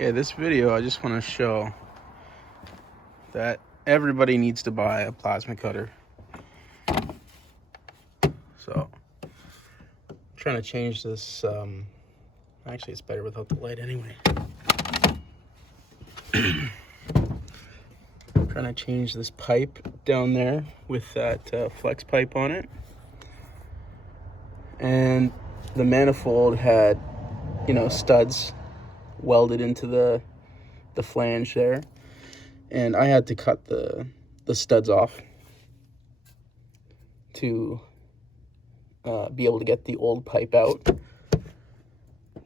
Yeah, this video I just want to show that everybody needs to buy a plasma cutter. So I'm trying to change this. Actually, it's better without the light anyway. Trying to change this pipe down there with that flex pipe on it, and the manifold had, studs welded into the flange there, and I had to cut the studs off to be able to get the old pipe out.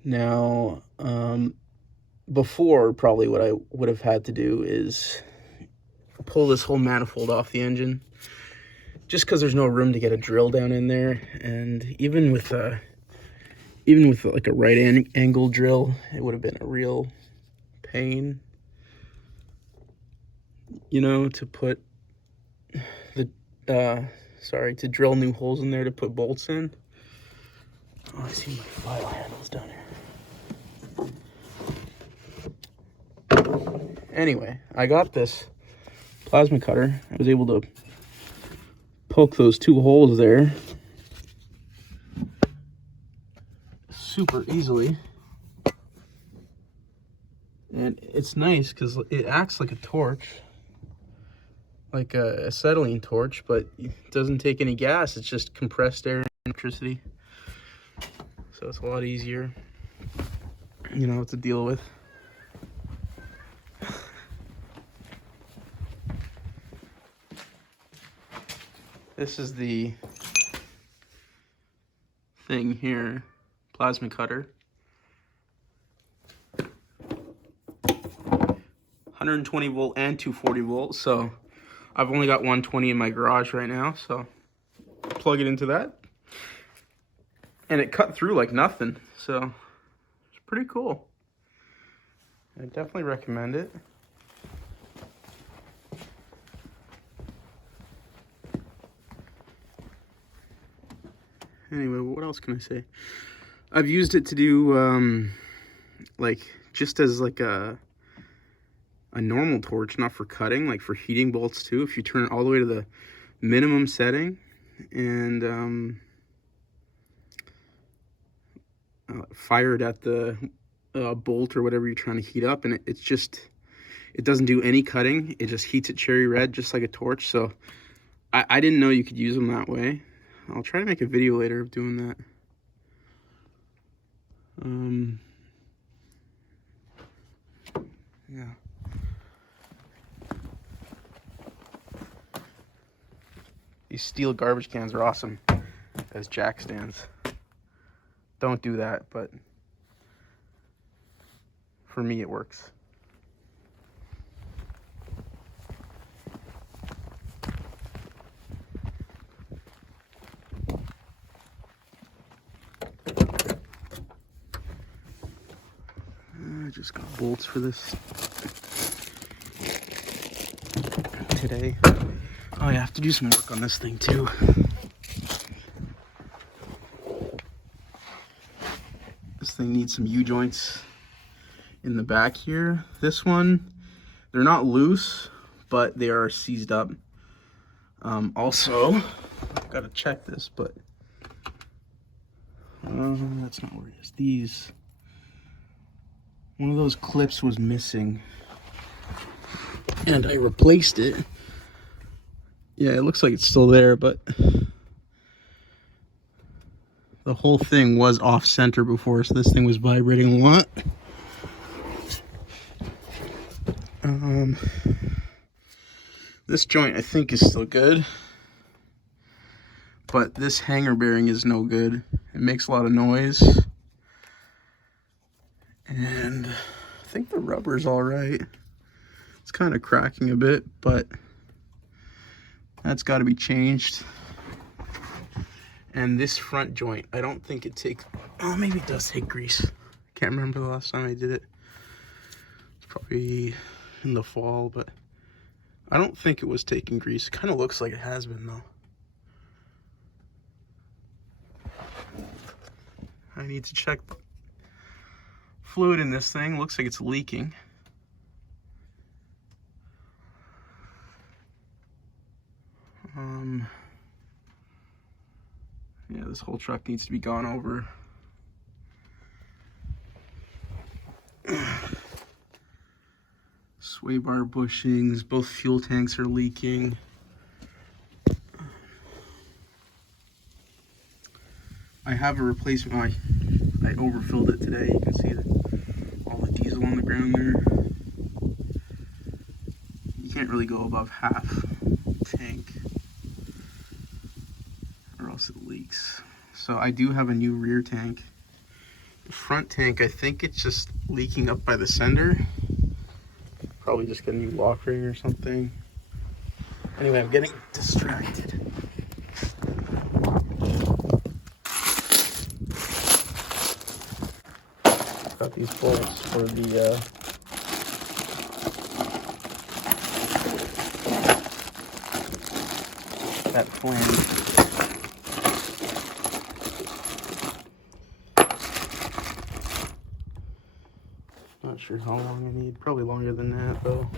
Now, before, probably what I would have had to do is pull this whole manifold off the engine, just because there's no room to get a drill down in there. And even with like a right angle drill, it would have been a real pain, to put to drill new holes in there to put bolts in. Oh, I see my file handles down here. Anyway, I got this plasma cutter. I was able to poke those two holes there super easily. And it's nice because it acts like a torch, like a acetylene torch, but it doesn't take any gas. It's just compressed air and electricity. So it's a lot easier, to deal with. This is the thing here, plasma cutter. 120 volt and 240 volt. So I've only got 120 in my garage right now. So plug it into that, and it cut through like nothing. So it's pretty cool. I definitely recommend it. Anyway, what else can I say? I've used it to do just as like a normal torch, not for cutting, like for heating bolts too. If you turn it all the way to the minimum setting and fire it at the bolt or whatever you're trying to heat up, and it doesn't do any cutting. It just heats it cherry red, just like a torch. So I didn't know you could use them that way. I'll try to make a video later of doing that. Yeah. These steel garbage cans are awesome as jack stands. Don't do that, but for me it works. I just got bolts for this today. Oh, I have to do some work on this thing too. This thing needs some U-joints in the back here. This one, they're not loose, but they are seized up. Also, I've got to check this, but that's not where it is. These, one of those clips was missing, and I replaced it. Yeah, it looks like it's still there, but the whole thing was off center before, so this thing was vibrating a lot. This joint I think is still good, but this hanger bearing is no good. It makes a lot of noise, and I think the rubber's all right. It's kind of cracking a bit, but that's got to be changed. And this front joint, I don't think it takes, oh, maybe it does take grease. Can't remember the last time I did it. It's probably in the fall, but I don't think it was taking grease. It kind of looks like it has been though. I need to check fluid in this thing. Looks like it's leaking. Yeah, this whole truck needs to be gone over. Sway bar bushings, both fuel tanks are leaking. I have a replacement. I overfilled it today. You can see all the diesel on the ground there. You can't really go above half tank or else it leaks. So I do have a new rear tank. The front tank, I think it's just leaking up by the sender. Probably just get a new lock ring or something. Anyway, I'm getting distracted. Got these bolts for the that flange. Not sure how long I need. Probably longer than that though.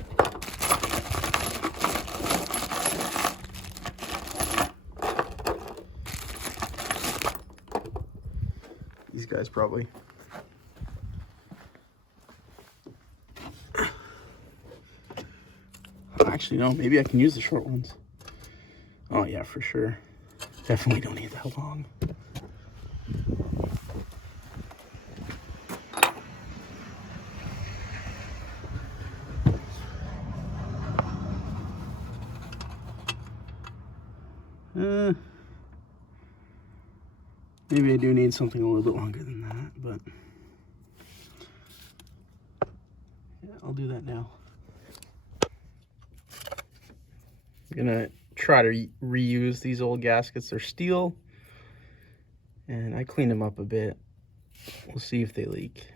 These guys probably. Actually, no, maybe I can use the short ones. Oh yeah, for sure. Definitely don't need that long. Maybe I do need something a little bit longer than that, but yeah, I'll do that now. I'm gonna try to reuse these old gaskets. They're steel, and I cleaned them up a bit. We'll see if they leak.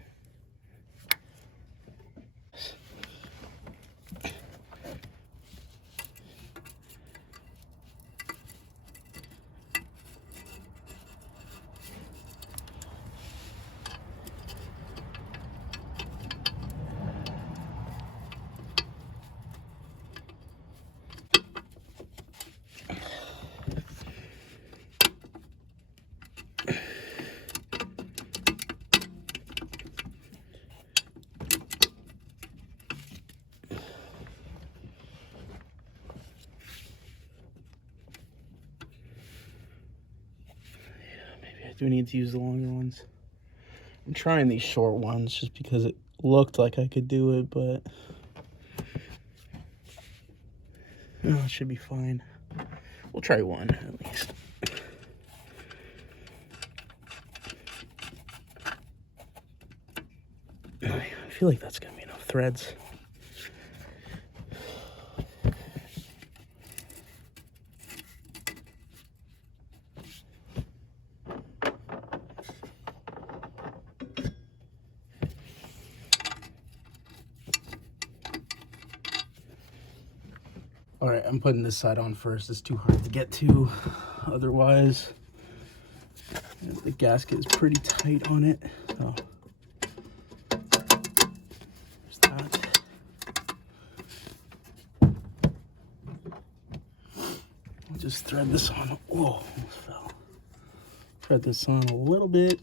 I do need to use the longer ones. I'm trying these short ones just because it looked like I could do it, but it should be fine. We'll try one at least. I feel like that's gonna be enough threads. All right, I'm putting this side on first. It's too hard to get to otherwise. The gasket is pretty tight on it. So there's that. I'll just thread this on. Whoa, almost fell. Thread this on a little bit.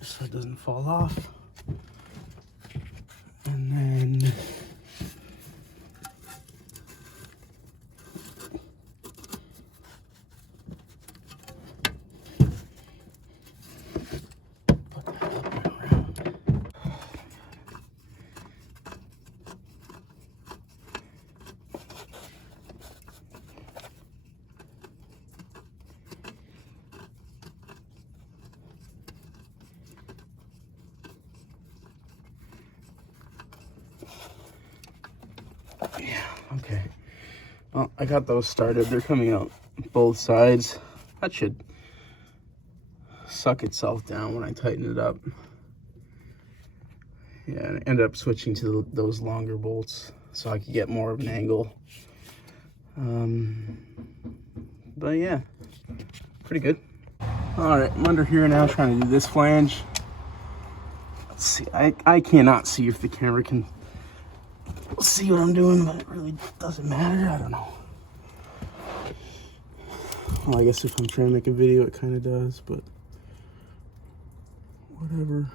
So it doesn't fall off. And then put that up and around. Yeah, okay. Well, I got those started. They're coming out both sides. That should suck itself down when I tighten it up. Yeah, and I ended up switching to those longer bolts so I could get more of an angle. But yeah, pretty good. All right, I'm under here now trying to do this flange. Let's see, I cannot see if the camera can see what I'm doing, but it really doesn't matter. I don't know. Well, I guess if I'm trying to make a video, it kind of does, but whatever.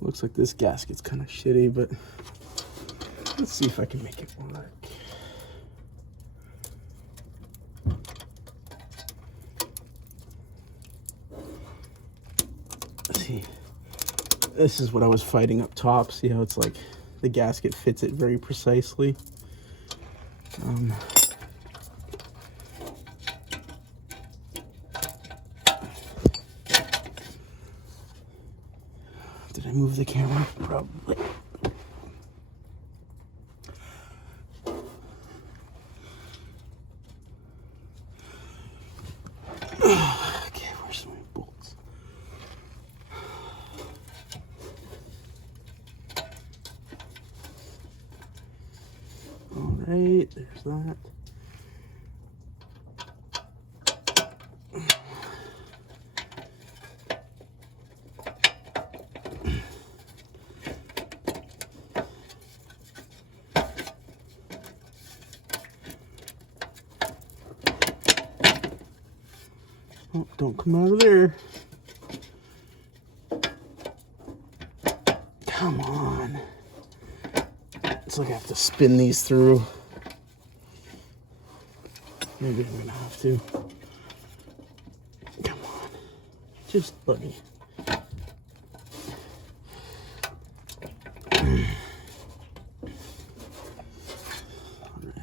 Looks like this gasket's kind of shitty, but let's see if I can make it work. Let's see. This is what I was fighting up top. See how it's like the gasket fits it very precisely. Did I move the camera? Probably. Okay, where's my bolts? All right, there's that. Oh, don't come out of there. Come on. It's like I have to spin these through. Maybe I'm gonna have to. Come on. Just let me. Alright,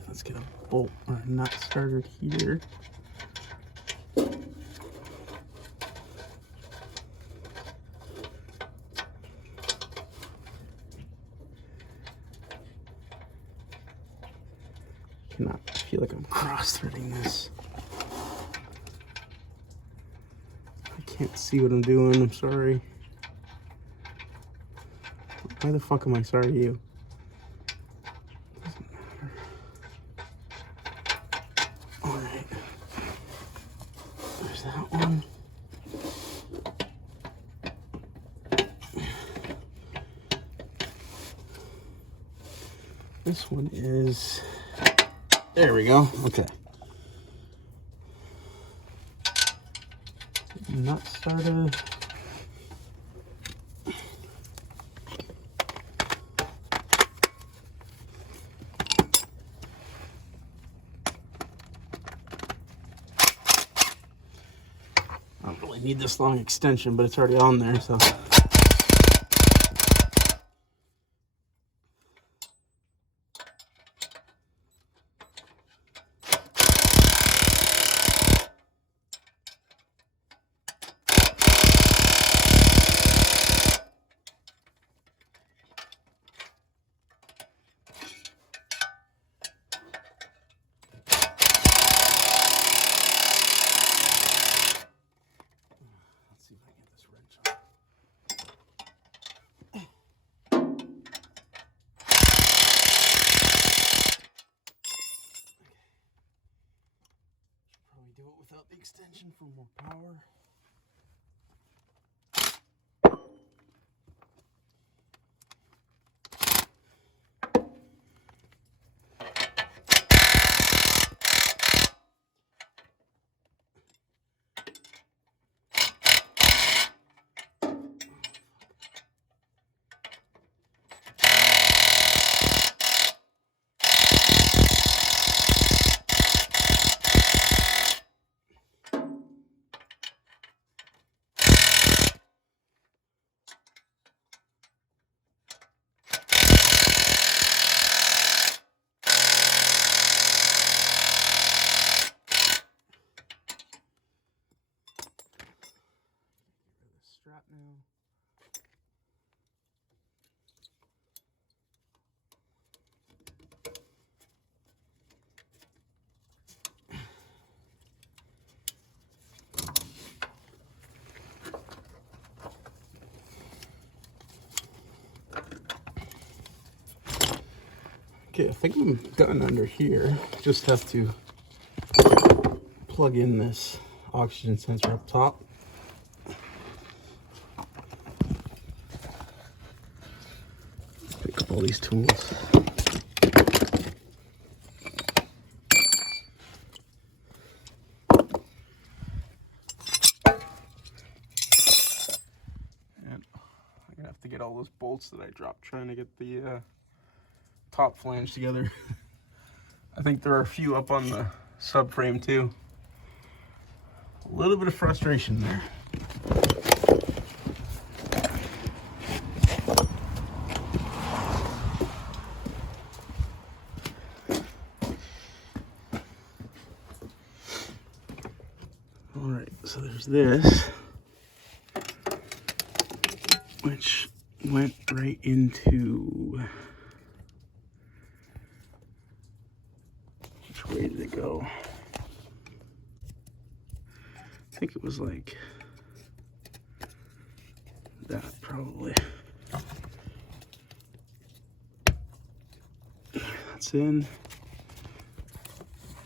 let's get a bolt or a nut starter here. I feel like I'm cross-threading this. I can't see what I'm doing, I'm sorry. Why the fuck am I sorry to you? Doesn't matter. Alright. There's that one. This one is... There we go. Okay. Nut starter. I don't really need this long extension, but it's already on there, so. Do it without the extension for more power. Okay, I think I'm done under here. Just have to plug in this oxygen sensor up top. Pick up all these tools. And I'm gonna have to get all those bolts that I dropped trying to get the top flange together. I think there are a few up on the subframe too. A little bit of frustration there. All right, so there's this, which went right into, which way did it go? I think it was like that, probably. That's in.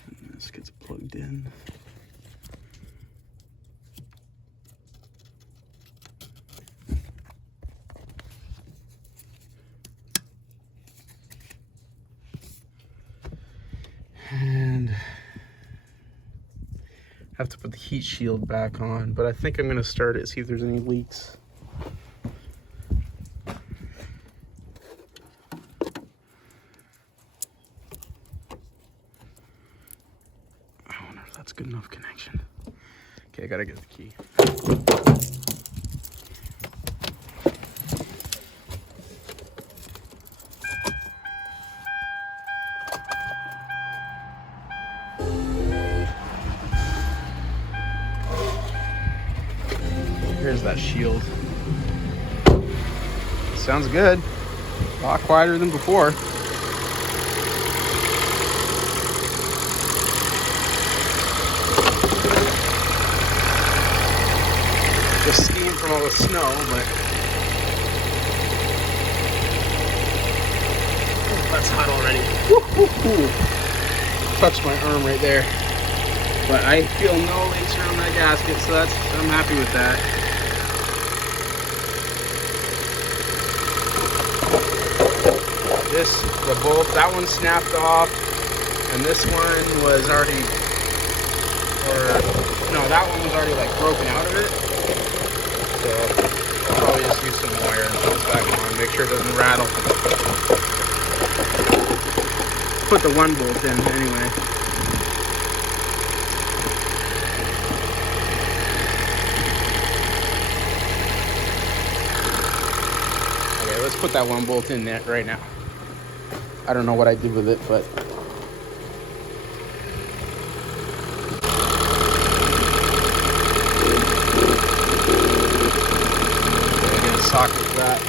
And this gets plugged in. And have to put the heat shield back on, but I think I'm going to start it, see if there's any leaks. I wonder if that's good enough connection. Okay, I gotta get the key. Here's that shield. Sounds good. A lot quieter than before. Just steam from all the snow, but oh, that's hot already. Woo-hoo-hoo. Touched my arm right there. But I feel no leaks around that gasket, so I'm happy with that. The bolt, that one snapped off, and this one was already, no, that one was already like broken out of it. So I'll probably just use some wire and put this back on, make sure it doesn't rattle. Put the one bolt in anyway. Okay, let's put that one bolt in there right now. I don't know what I did with it, but I'm gonna socket that.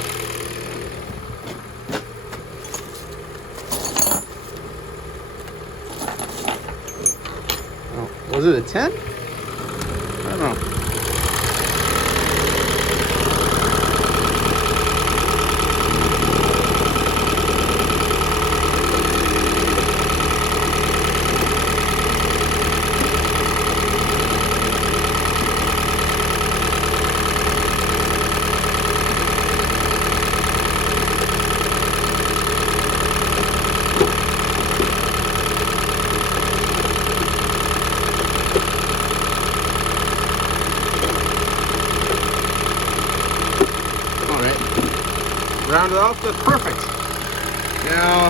Oh, was it a 10? I don't know. Round it off, that's perfect. Now,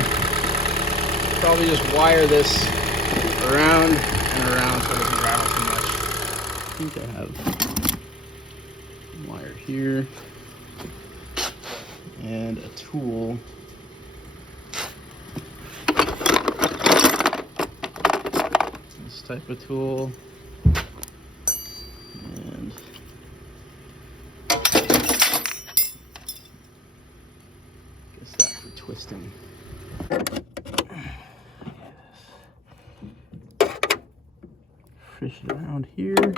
probably just wire this around and around so it doesn't rattle too much. I think I have wire here and a tool. This type of tool. And twisting. Fish it around here.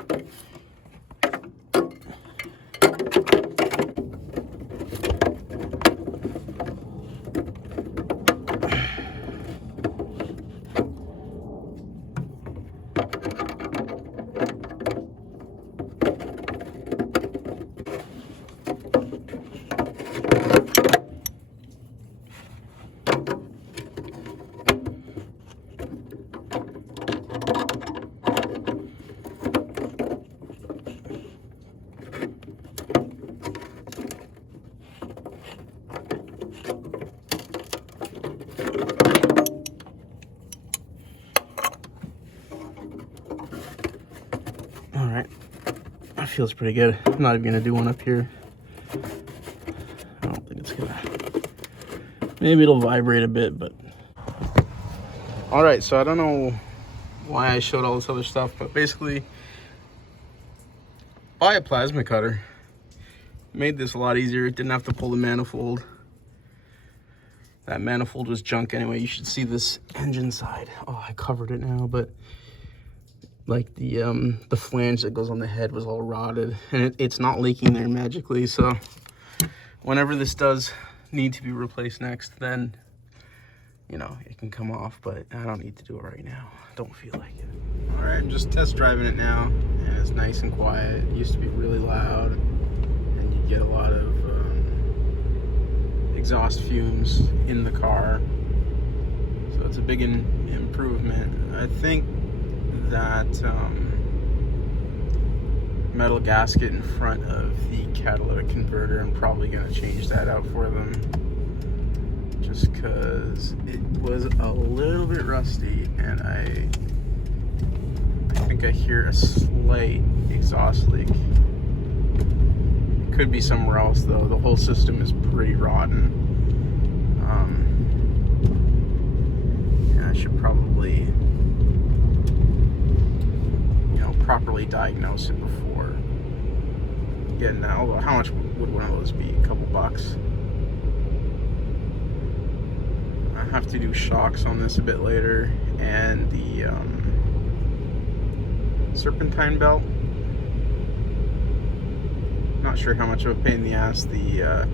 feels pretty good. I'm not even gonna do one up here. I don't think it's gonna. Maybe it'll vibrate a bit, but. All right, so I don't know why I showed all this other stuff, but basically, buy a plasma cutter. Made this a lot easier. It didn't have to pull the manifold. That manifold was junk anyway. You should see this engine side. Oh, I covered it now, but like the flange that goes on the head was all rotted, and it's not leaking there magically. So whenever this does need to be replaced next, then you know it can come off. But I don't need to do it right now. I don't feel like it. All right, I'm just test driving it now, and it's nice and quiet. It used to be really loud, and you get a lot of exhaust fumes in the car. So it's a big improvement. I think that metal gasket in front of the catalytic converter, I'm probably going to change that out for them, just because it was a little bit rusty, and I think I hear a slight exhaust leak. Could be somewhere else though. The whole system is pretty rotten. Yeah, I should probably, you know, properly diagnose it before getting that. Although, how much would one of those be? A couple bucks. I have to do shocks on this a bit later, and the Serpentine belt. Not sure how much of a pain in the ass the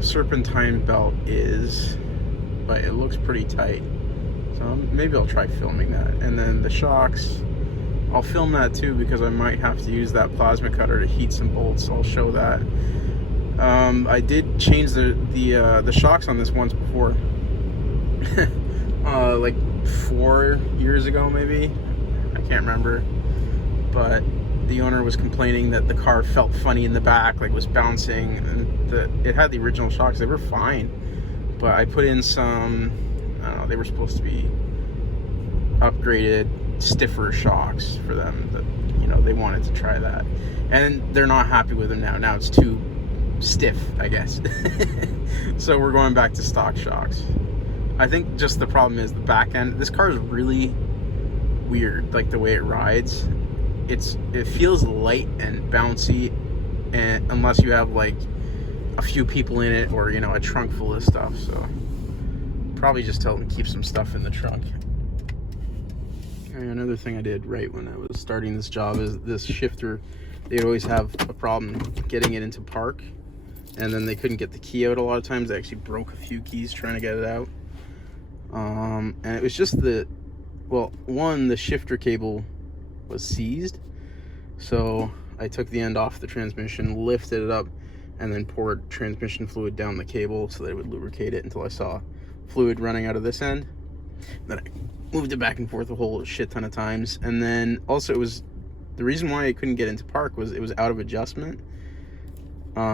Serpentine belt is, but it looks pretty tight. So maybe I'll try filming that. And then the shocks, I'll film that too, because I might have to use that plasma cutter to heat some bolts. So I'll show that. I did change the shocks on this once before, like 4 years ago maybe. I can't remember, but the owner was complaining that the car felt funny in the back, like was bouncing, and it had the original shocks. They were fine, but I put in some, I don't know, they were supposed to be upgraded, stiffer shocks for them. That, you know, they wanted to try that, and they're not happy with them now. Now it's too stiff, I guess. So we're going back to stock shocks. I think just the problem is the back end. This car is really weird, like the way it rides. It feels light and bouncy, and unless you have like a few people in it, or you know, a trunk full of stuff. So probably just tell them to keep some stuff in the trunk. And another thing I did right when I was starting this job is this shifter. They'd always have a problem getting it into park, and then they couldn't get the key out a lot of times. They actually broke a few keys trying to get it out. And it was just the shifter cable was seized, so I took the end off the transmission, lifted it up, and then poured transmission fluid down the cable so that it would lubricate it until I saw fluid running out of this end. Then I moved it back and forth a whole shit ton of times, and then also it was the reason why I couldn't get into park was it was out of adjustment.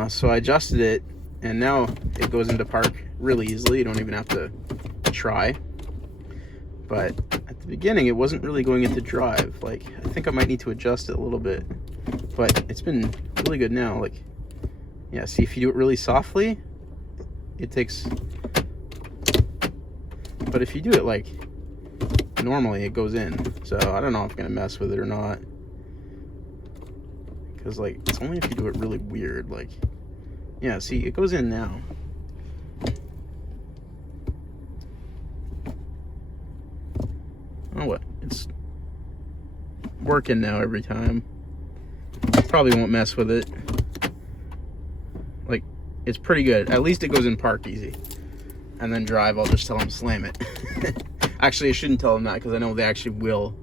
So I adjusted it, and now it goes into park really easily. You don't even have to try. But at the beginning, it wasn't really going into drive. Like, I think I might need to adjust it a little bit, but it's been really good now. Like, yeah, see, if you do it really softly, it takes, but if you do it like normally, it goes in. So I don't know if I'm gonna mess with it or not, because like, it's only if you do it really weird. Like, yeah, see, it goes in now. Oh, what? It's working now every time. Probably won't mess with it. Like, it's pretty good. At least it goes in park easy. And then drive, I'll just tell them to slam it. Actually, I shouldn't tell them that, because I know they actually will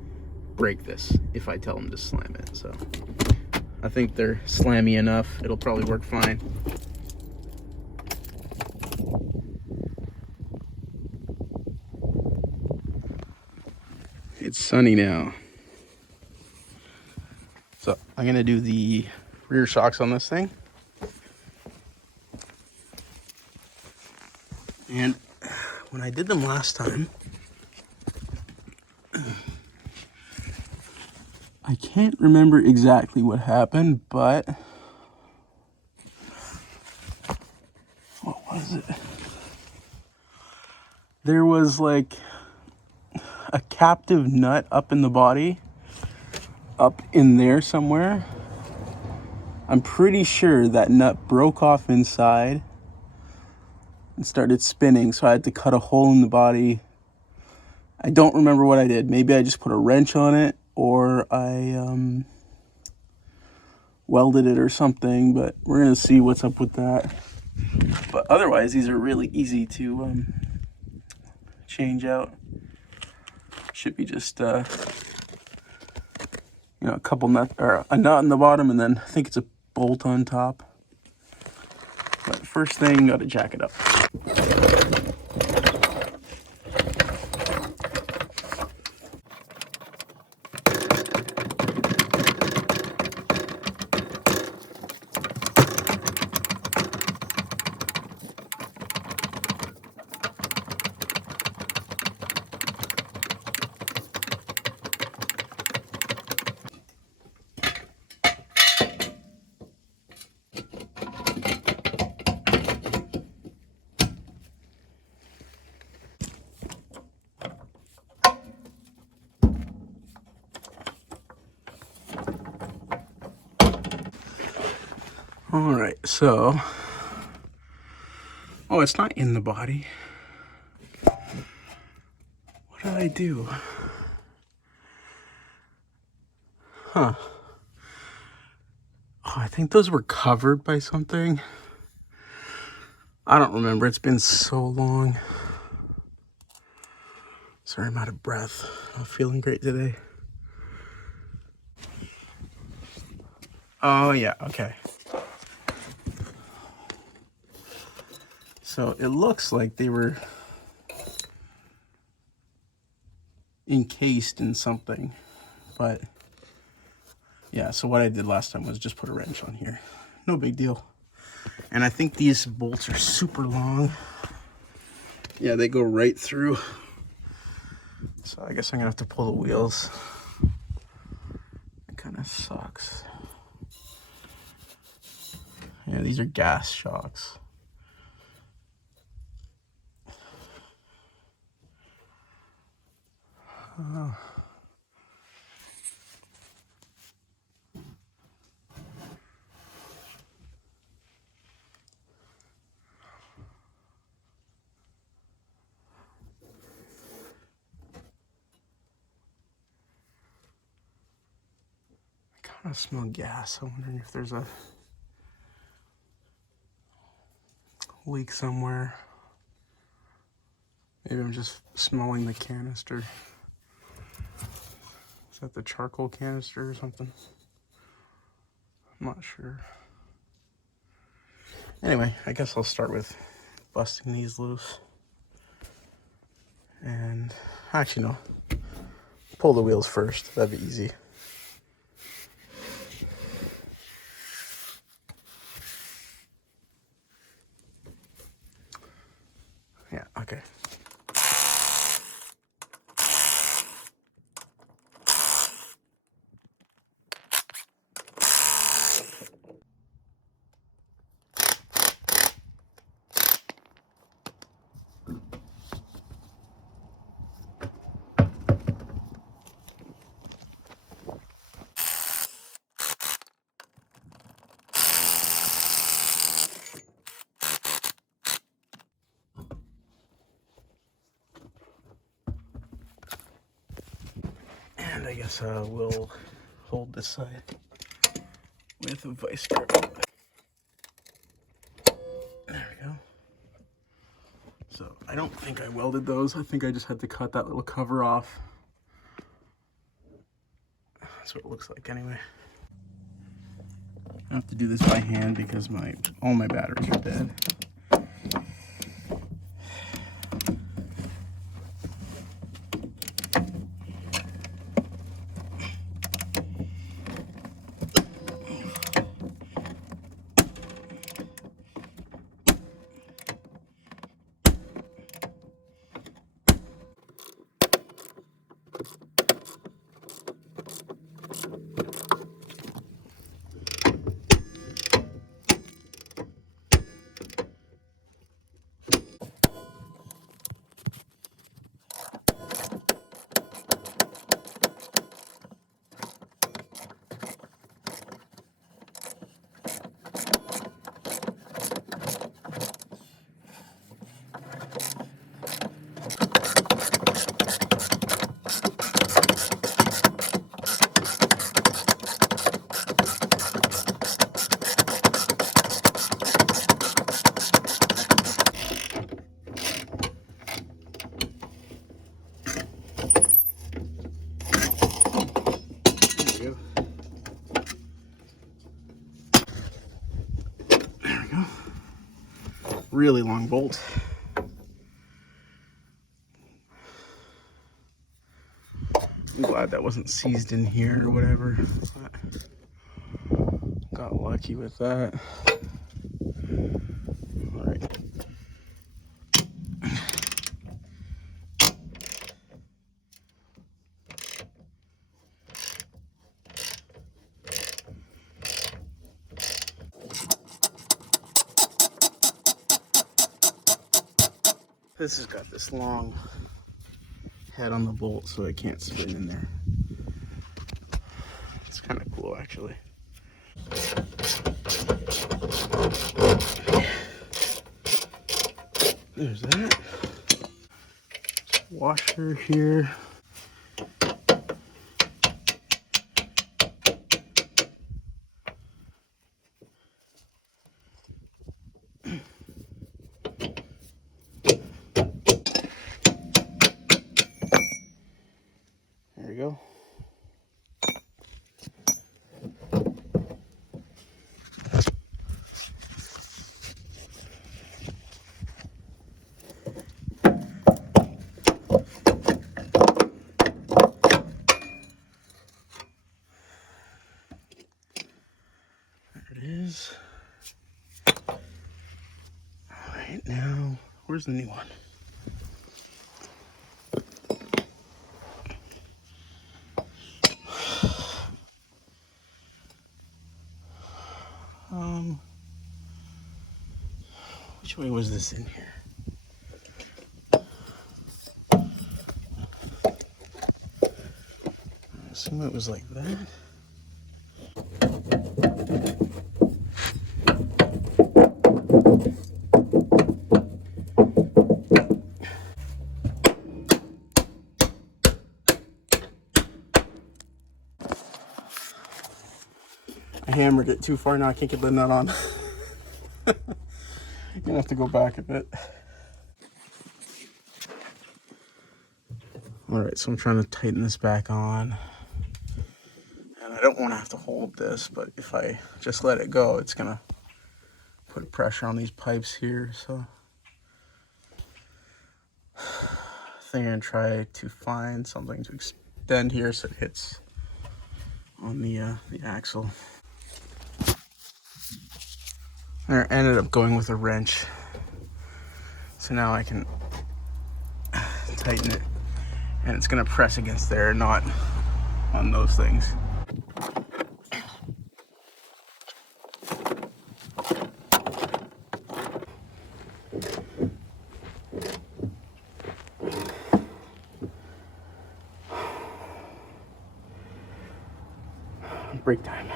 break this if I tell them to slam it. So I think they're slammy enough. It'll probably work fine. It's sunny now. So I'm gonna do the rear shocks on this thing. And when I did them last time, I I can't remember exactly what happened, but what was it? There was like a captive nut up in the body, up in there somewhere. I'm pretty sure that nut broke off inside and started spinning, so I had to cut a hole in the body. I don't remember what I did. Maybe I just put a wrench on it, or I welded it or something, but we're gonna see what's up with that. But otherwise, these are really easy to change out. Should be just a couple nut, or a nut on the bottom, and then I think it's a bolt on top. But first thing, gotta jack it up. All right, so, oh, it's not in the body. What did I do? Huh. Oh, I think those were covered by something. I don't remember. It's been so long. Sorry, I'm out of breath. I'm not feeling great today. Oh, yeah, okay. So it looks like they were encased in something, but yeah, so what I did last time was just put a wrench on here. No big deal. And I think these bolts are super long. Yeah, they go right through. So I guess I'm gonna have to pull the wheels. It kind of sucks. Yeah, these are gas shocks. Oh. I kind of smell gas. I'm wondering if there's a leak somewhere. Maybe I'm just smelling the canister. Is that the charcoal canister or something? I'm not sure. Anyway, I guess I'll start with busting these loose. And actually, no. Pull the wheels first. That'd be easy. Yeah, okay. And I guess we'll hold this side with a vice grip. There we go. So I don't think I welded those. I think I just had to cut that little cover off. That's what it looks like anyway. I have to do this by hand because all my batteries are dead. really long bolt. I'm glad that wasn't seized in here or whatever. Got lucky with that. All right. This has got this long head on the bolt so it can't spin in there. It's kind of cool actually. There's that. Washer here. There we go. There it is. All right, now, where's the new one? Which way was this in here? I assume it was like that. I hammered it too far now. I can't get the nut on. You're gonna have to go back a bit. All right, so I'm trying to tighten this back on. And I don't want to have to hold this, but if I just let it go, it's gonna put pressure on these pipes here. So I think I'm gonna try to find something to extend here so it hits on the axle. I ended up going with a wrench. So now I can tighten it and it's gonna press against there, not on those things. Break time.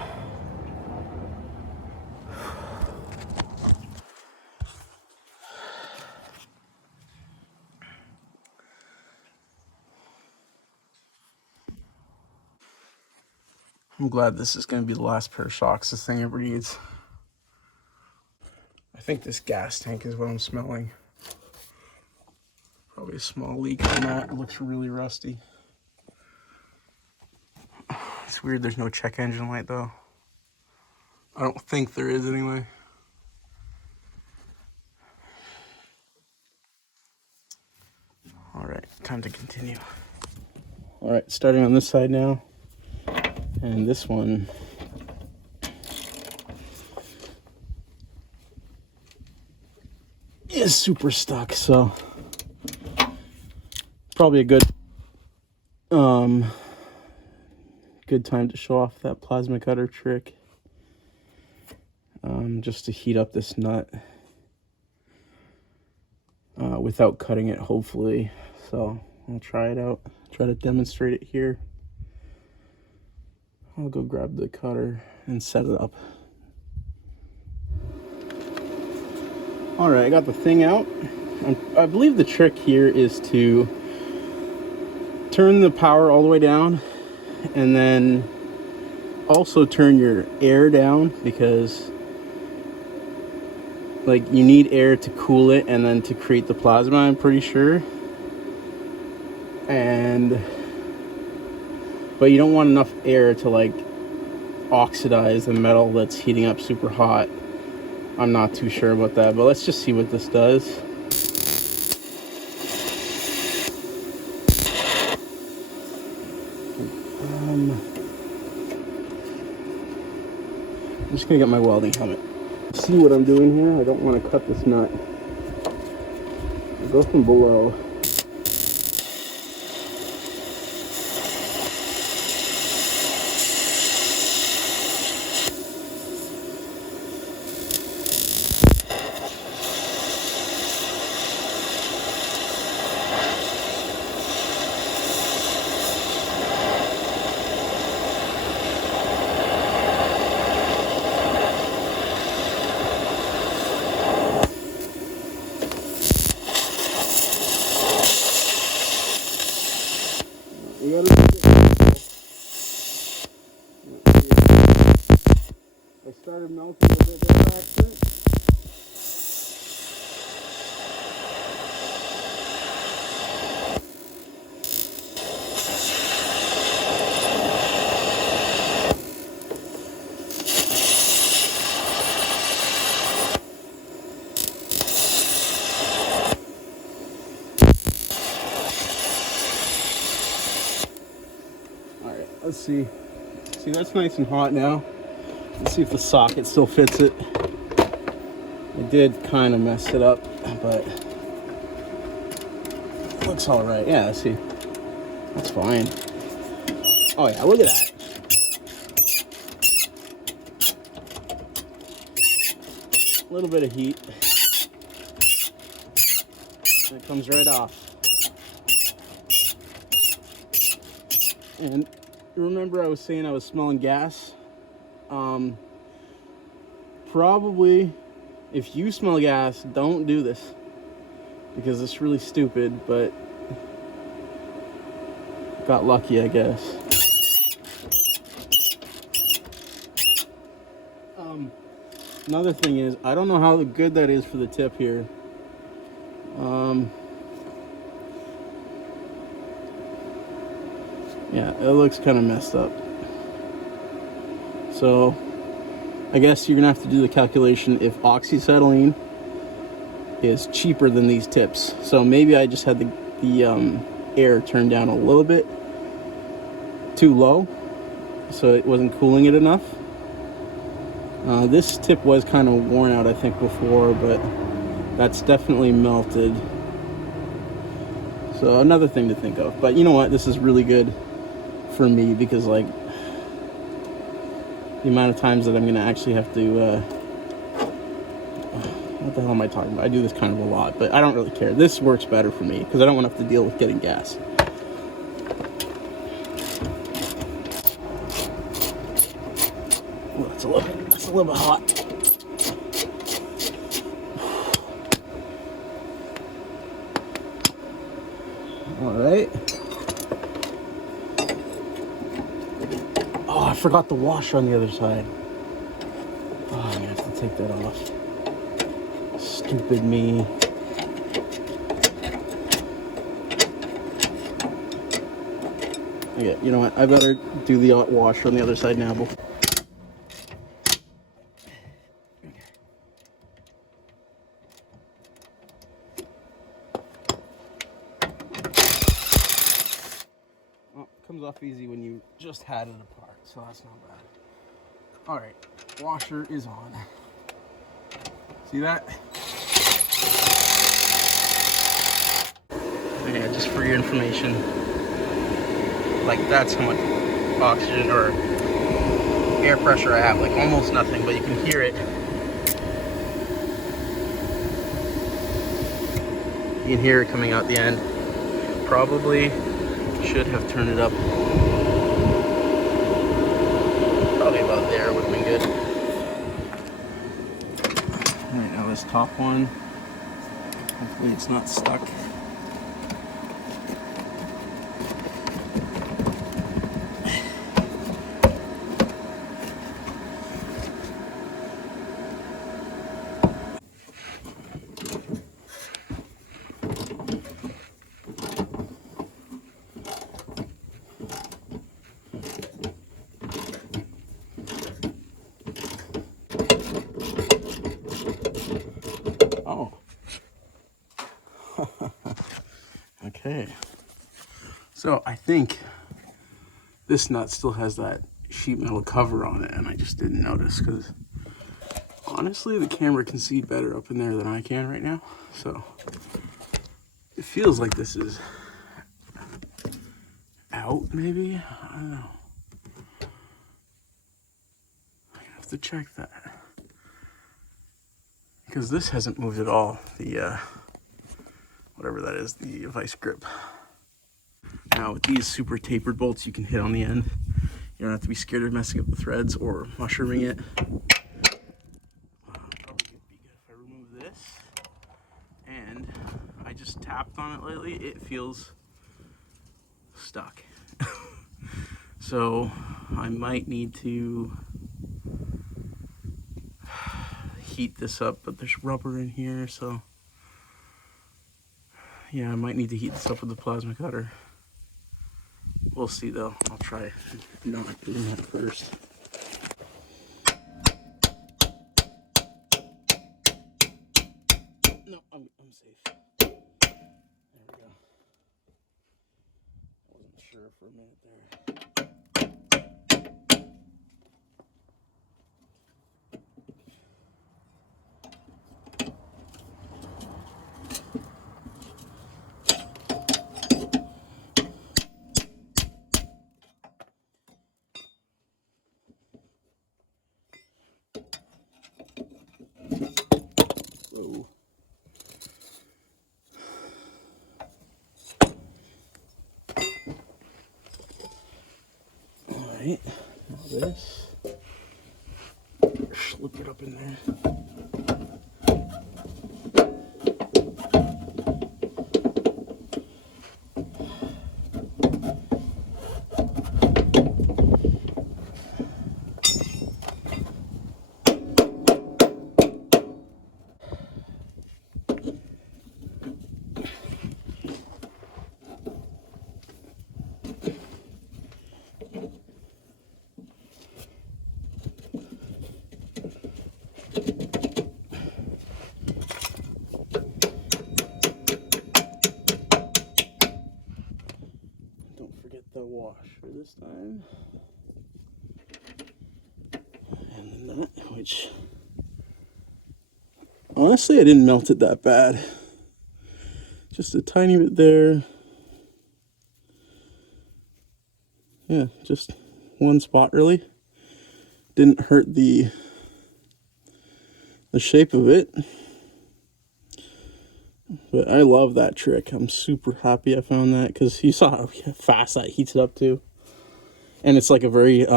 I'm glad this is going to be the last pair of shocks this thing ever needs. I think this gas tank is what I'm smelling. Probably a small leak on that. It looks really rusty. It's weird there's no check engine light though. I don't think there is anyway. All right, time to continue. All right, starting on this side now. And this one is super stuck, so probably a good time to show off that plasma cutter trick. Just to heat up this nut without cutting it, hopefully. So I'll try it out, try to demonstrate it here. I'll go grab the cutter and set it up. All right, I got the thing out. I believe the trick here is to turn the power all the way down and then also turn your air down, because like you need air to cool it and then to create the plasma, I'm pretty sure. But you don't want enough air to like oxidize the metal that's heating up super hot. I'm not too sure about that, but let's just see what this does. I'm just gonna get my welding helmet. See what I'm doing here? I don't want to cut this nut. I'll go from below. You gotta I started melting a bit there by accident. Alright, let's see. See, that's nice and hot now. Let's see if the socket still fits it. I did kind of mess it up, but it looks all right. Yeah, see, that's fine. Oh yeah, look at that. A little bit of heat. And it comes right off. And remember I was saying I was smelling gas? Probably if you smell gas, don't do this, because it's really stupid, but got lucky, I guess. Another thing is, I don't know how good that is for the tip here. Yeah, it looks kind of messed up. So I guess you're gonna have to do the calculation if oxyacetylene is cheaper than these tips. So maybe I just had the air turned down a little bit too low, so it wasn't cooling it enough. This tip was kind of worn out, I think, before, but that's definitely melted. So another thing to think of. But you know what? This is really good for me, because like the amount of times that I'm gonna actually have to what the hell am I talking about? I do this kind of a lot, but I don't really care. This works better for me because I don't want to have to deal with getting gas. Ooh, that's a little bit hot. All right. Oh, I forgot the wash on the other side. Oh, I'm gonna have to take that off. Stupid me. Okay, you know what? I better do the wash on the other side now. Well, it comes off easy when you just had it apart, so that's not bad. All right, washer is on. See that? So yeah, just for your information, like that's how much oxygen or air pressure I have, like almost nothing, but you can hear it. You can hear it coming out the end. Probably should have turned it up. Probably about there would have been good. All right, now this top one, hopefully it's not stuck. Okay. So I think this nut still has that sheet metal cover on it, and I just didn't notice because honestly the camera can see better up in there than I can right now. So it feels like this is out, maybe? I don't know. I have to check that. Because this hasn't moved at all, the whatever that is, the vice grip. Now with these super tapered bolts you can hit on the end. You don't have to be scared of messing up the threads or mushrooming it. Probably would be good if I remove this. And I just tapped on it lately. It feels stuck. So I might need to heat this up, but there's rubber in here, so yeah, I might need to heat this up with the plasma cutter. We'll see though. I'll try not doing that first. No, I'm safe. There we go. I wasn't sure for a minute there. Whoa. Alright, now this. Slip it up in there. The washer this time, and the nut, which honestly I didn't melt it that bad, just a tiny bit there. Yeah, just one spot really. Didn't hurt the shape of it, but I love that trick. I'm super happy I found that because you saw how fast that heats it up too. And it's like a very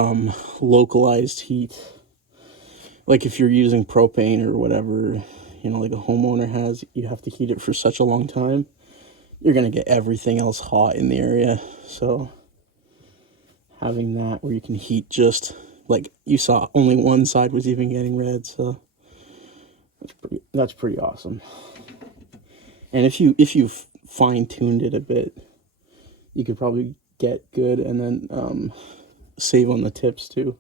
localized heat. Like if you're using propane or whatever, you know, like a homeowner has, you have to heat it for such a long time. You're going to get everything else hot in the area. So having that where you can heat just, like you saw, only one side was even getting red. So that's pretty awesome. And if you fine-tuned it a bit, you could probably get good and then save on the tips too.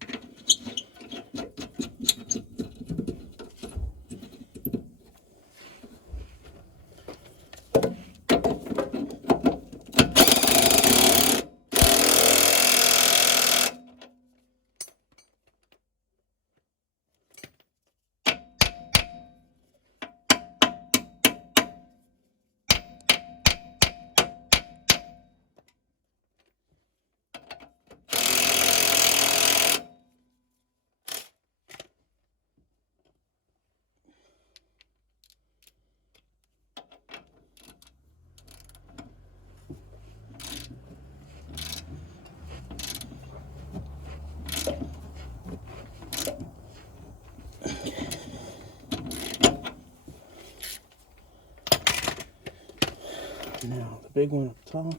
Now the big one up top.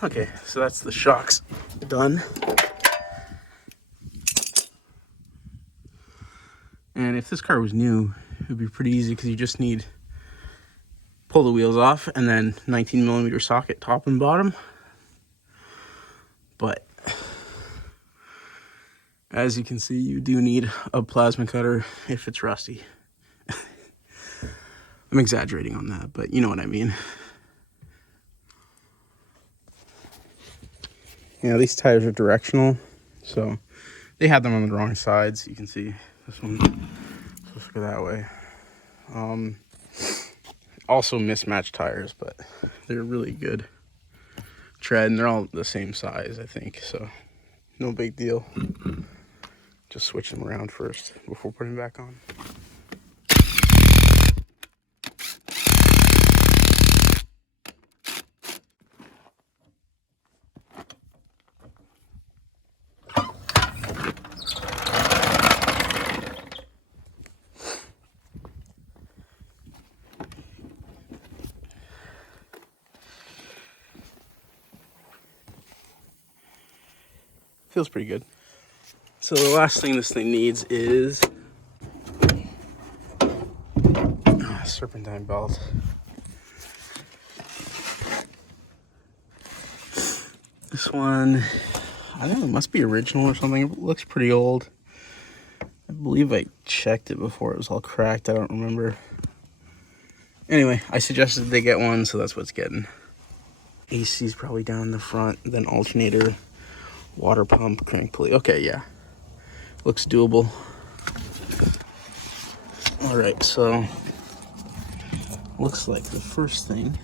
Okay, so that's the shocks done. And if this car was new, it would be pretty easy because you just need pull the wheels off and then 19mm socket top and bottom. But as you can see, you do need a plasma cutter if it's rusty. I'm exaggerating on that, but you know what I mean. Yeah, these tires are directional, so they had them on the wrong sides. You can see this one supposed to go that way. Also mismatched tires, but they're really good tread, and they're all the same size, I think, so no big deal. Just switch them around first before putting them back on. Feels pretty good. So the last thing this thing needs is a serpentine belt. This one, I don't know, it must be original or something. It looks pretty old. I believe I checked it before it was all cracked. I don't remember. Anyway, I suggested they get one, so that's what it's getting. AC's probably down in the front, then alternator, water pump, crank pulley. Okay, yeah. Looks doable. All right, so looks like the first thing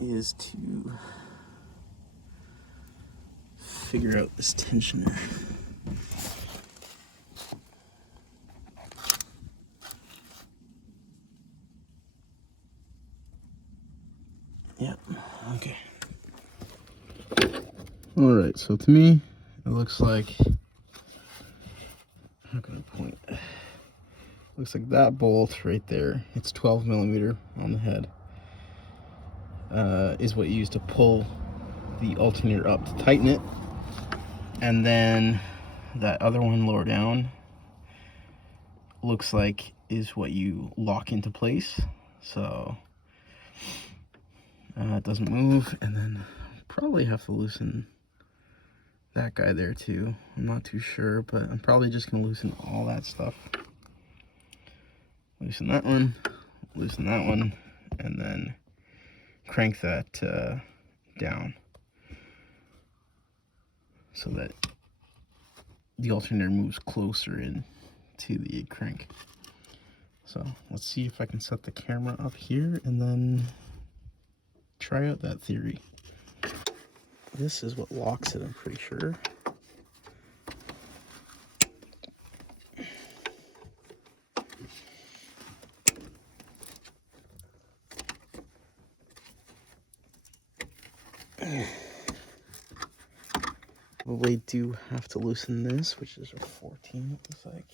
is to figure out this tensioner. Yep, okay. All right, so to me, it looks like, how can I point? Looks like that bolt right there, it's 12mm on the head, is what you use to pull the alternator up to tighten it. And then that other one lower down looks like is what you lock into place. So it doesn't move. And then probably have to loosen that guy there too. I'm not too sure, but I'm probably just gonna loosen all that stuff. Loosen that one, and then crank that down so that the alternator moves closer in to the crank. So let's see if I can set the camera up here and then try out that theory. This is what locks it, I'm pretty sure. Probably do have to loosen this, which is a 14, it looks like.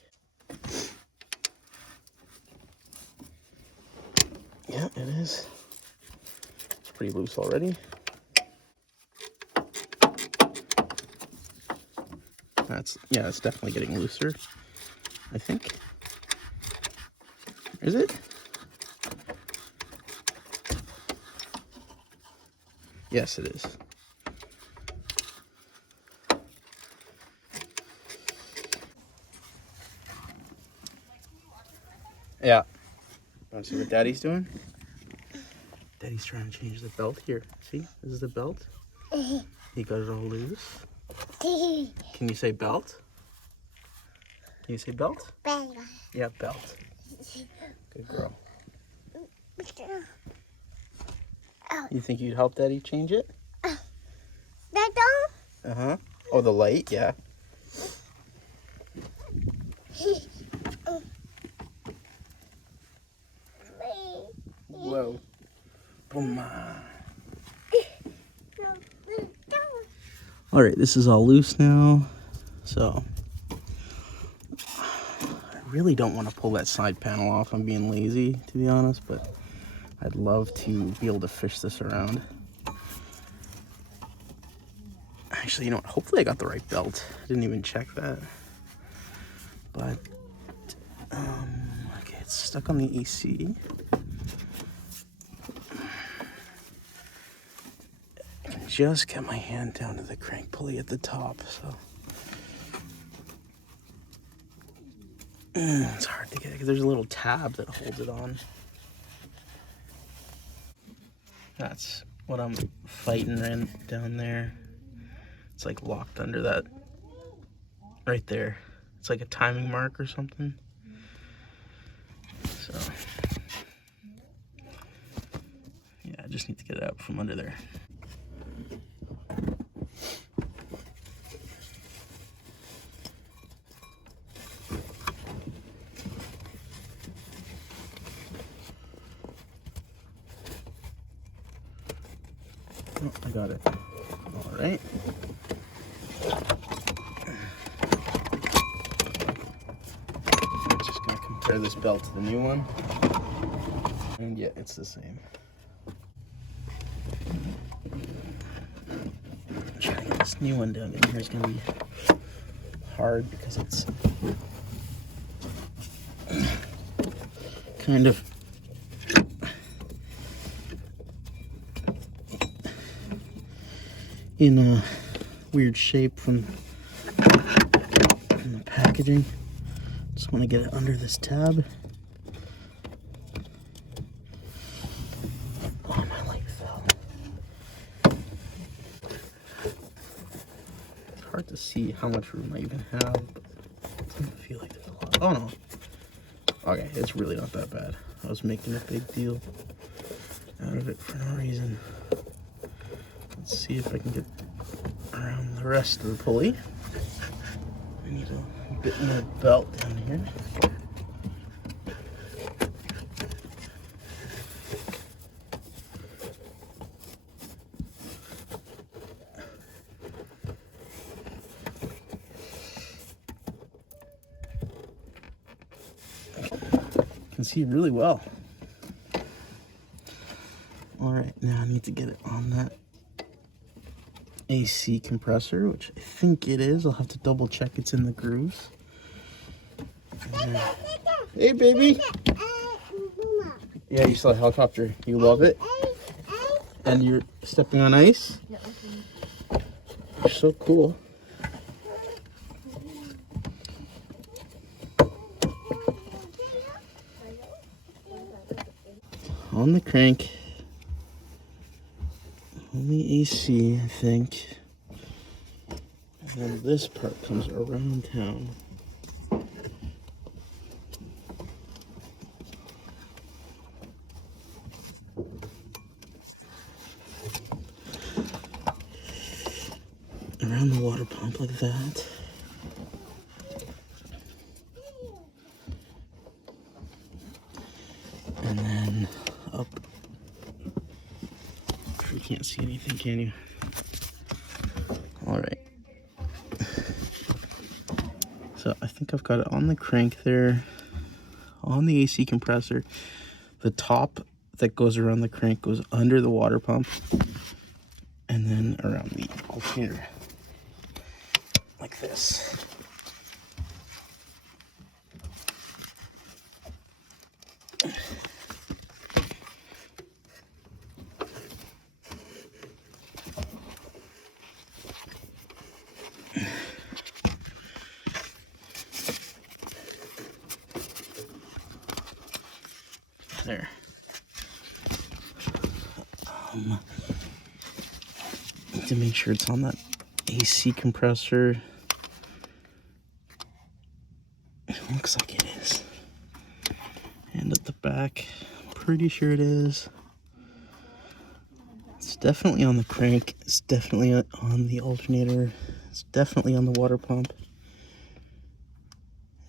Yeah, it is. It's pretty loose already. Yeah, it's definitely getting looser, I think. Is it? Yes, it is. Yeah. Want to see what Daddy's doing? Daddy's trying to change the belt here. See? This is the belt. He got it all loose. Can you say belt? Can you say belt? Belt. Yeah, belt. Good girl. You think you'd help Daddy change it? Uh-huh. Oh, the light? Yeah. Whoa. Boom. All right, this is all loose now. So I really don't want to pull that side panel off. I'm being lazy, to be honest, but I'd love to be able to fish this around. Actually, you know what? Hopefully I got the right belt. I didn't even check that. But, okay, it's stuck on the AC. I can just get my hand down to the crank pulley at the top, so. It's hard to get because there's a little tab that holds it on. That's what I'm fighting right down there. It's like locked under that right there. It's like a timing mark or something. So yeah, I just need to get it out from under there. Oh, I got it. All right. I'm just gonna compare this belt to the new one. And yeah, it's the same. Trying to get this new one down in here is gonna be hard because it's kind of in a weird shape from the packaging. Just want to get it under this tab. Oh, my light fell. It's hard to see how much room I even have, but it doesn't feel like there's a lot. Oh no. Okay, it's really not that bad. I was making a big deal out of it for no reason. Let's see if I can get around the rest of the pulley. I need a bit more belt down here. I can see really well. All right, now I need to get it on that AC compressor, which I think it is. I'll have to double check it's in the grooves. Hey, baby. Yeah, you saw a helicopter. You love it? And you're stepping on ice? You're so cool. On the crank. On the AC, I think. And then this part comes around town. Around the water pump like that. And then up. You can't see anything, can you? All right. So I think I've got it on the crank there, on the AC compressor. The top that goes around the crank goes under the water pump, and then around the alternator, like this. There. Need to make sure it's on that AC compressor. It looks like it is. And at the back, I'm pretty sure it is. It's definitely on the crank. It's definitely on the alternator. It's definitely on the water pump.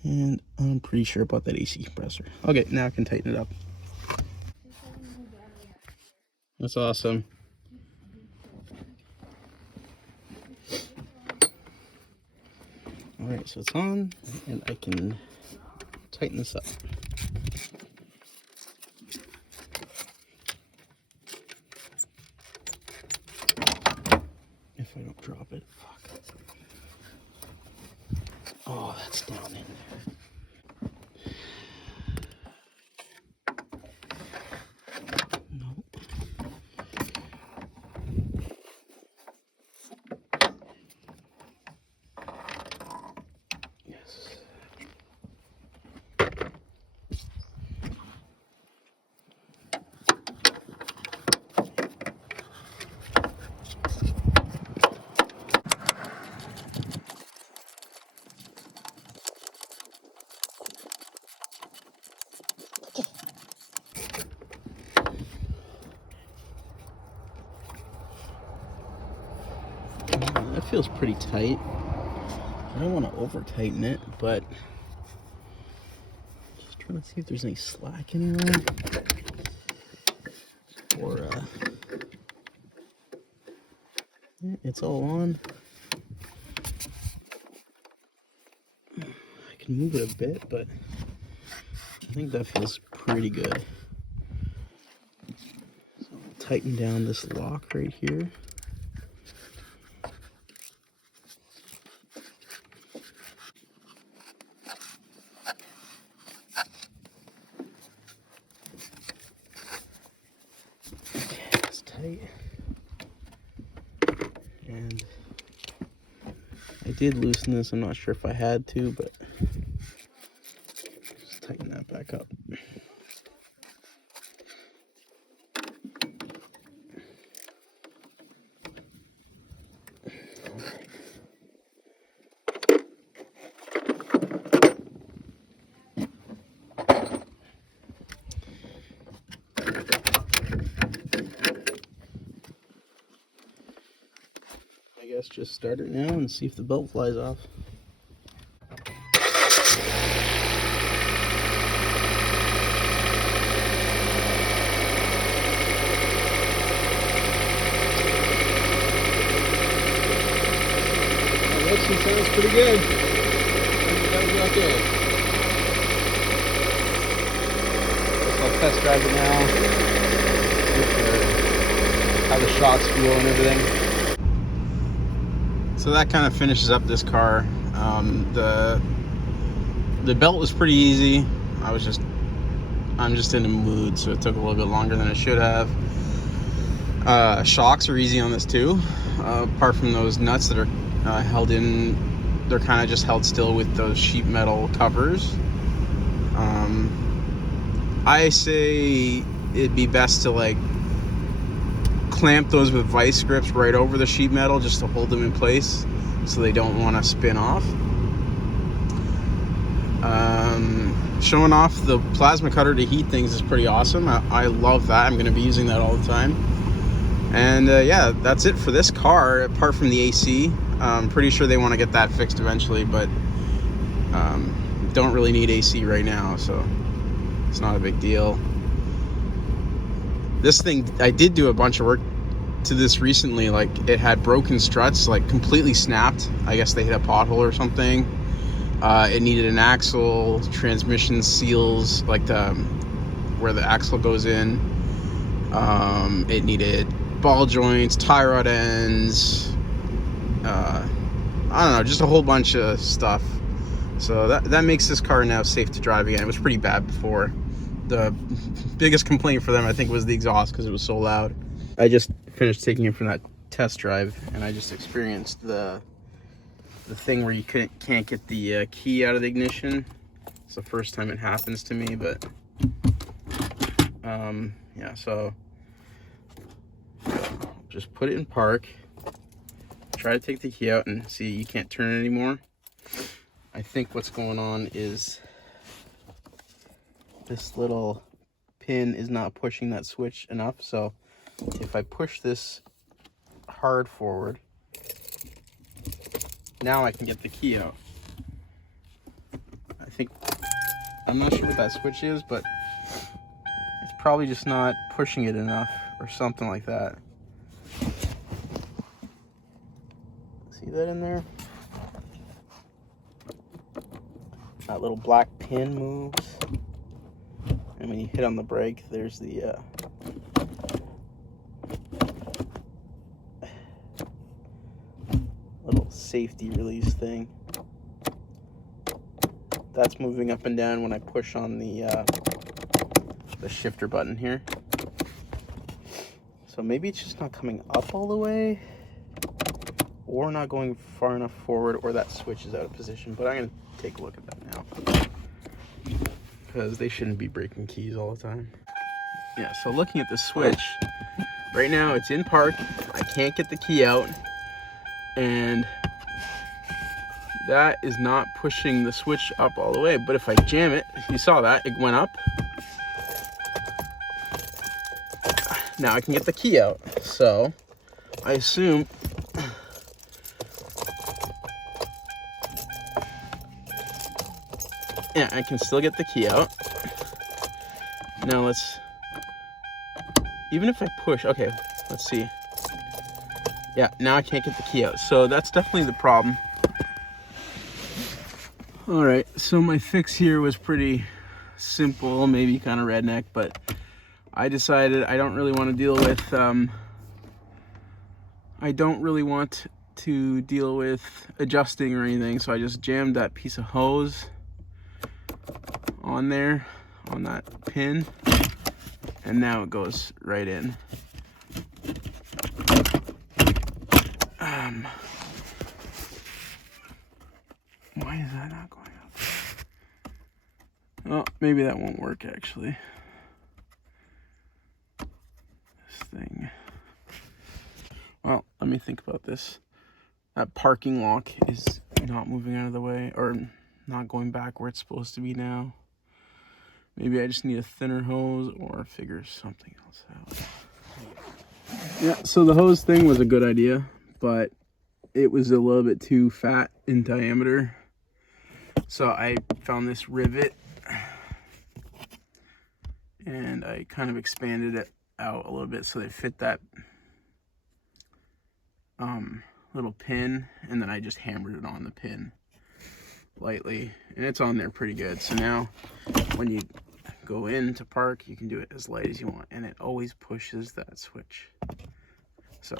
And I'm pretty sure about that AC compressor. Okay, now I can tighten it up. That's awesome. All right, so it's on, and I can tighten this up. If I don't drop it. feels pretty tight. I don't want to over tighten it, but just trying to see if there's any slack anywhere. Or yeah, it's all on. I can move it a bit, but I think that feels pretty good. So I'll tighten down this lock right here. It's tight. And I did loosen this. I'm not sure if I had to, but just tighten that back up. I guess just start it now and see if the belt flies off. That looks and sounds pretty good. I think that'll be okay. I'll test drive it now. How the shocks feel and everything. So that kind of finishes up this car. The belt was pretty easy. I'm just in a mood, so it took a little bit longer than it should have. Shocks are easy on this too. Apart from those nuts that are held in, they're kind of just held still with those sheet metal covers. I say it'd be best to like clamp those with vice grips right over the sheet metal just to hold them in place so they don't want to spin off. Showing off the plasma cutter to heat things is pretty awesome. I love that. I'm going to be using that all the time. And yeah, that's it for this car apart from the AC. I'm pretty sure they want to get that fixed eventually, but don't really need AC right now, so it's not a big deal. This thing, I did do a bunch of work to this recently. Like, it had broken struts, like completely snapped. I guess they hit a pothole or something. It needed an axle, transmission seals, like where the axle goes in. It needed ball joints, tie rod ends. I don't know, just a whole bunch of stuff. So that makes this car now safe to drive again. It was pretty bad before. The biggest complaint for them, I think, was the exhaust because it was so loud. I just finished taking it from that test drive, and I just experienced the thing where you can't get the key out of the ignition. It's the first time it happens to me, but yeah, so just put it in park, try to take the key out, and see you can't turn it anymore. I think what's going on is this little pin is not pushing that switch enough. So if I push this hard forward, now I can get the key out. I'm not sure what that switch is, but it's probably just not pushing it enough or something like that. See that in there? That little black pin moves. And when you hit on the brake, there's the little safety release thing. That's moving up and down when I push on the shifter button here. So maybe it's just not coming up all the way, or not going far enough forward, or that switch is out of position. But I'm going to take a look at that now, because they shouldn't be breaking keys all the time. Yeah, so looking at the switch, right now it's in park. I can't get the key out, and that is not pushing the switch up all the way. But if I jam it, you saw that, it went up. Now I can get the key out. So I assume Yeah, I can still get the key out. Now let's, even if I push, okay, let's see. Yeah, now I can't get the key out. So that's definitely the problem. All right, so my fix here was pretty simple, maybe kind of redneck, but I decided I don't really want to deal with, adjusting or anything. So I just jammed that piece of hose on there, on that pin, and now it goes right in. Why is that not going up? Oh, maybe that won't work actually. This thing. Well, let me think about this. That parking lock is not moving out of the way, or not going back where it's supposed to be now. Maybe I just need a thinner hose or figure something else out. Yeah, so the hose thing was a good idea, but it was a little bit too fat in diameter. So I found this rivet and I kind of expanded it out a little bit so they fit that little pin, and then I just hammered it on the pin lightly, and it's on there pretty good. So now when you go in to park, you can do it as light as you want, and it always pushes that switch. So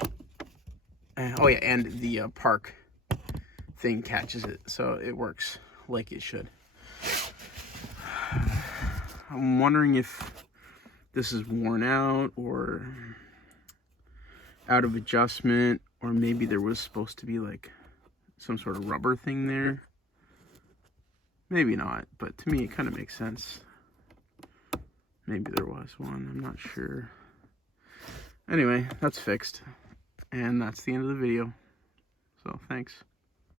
oh yeah, and the park thing catches it, so it works like it should. I'm wondering if this is worn out or out of adjustment, or maybe there was supposed to be like some sort of rubber thing there. Maybe not, but to me it kind of makes sense. Maybe there was one, I'm not sure. Anyway, that's fixed, and that's the end of the video. So thanks.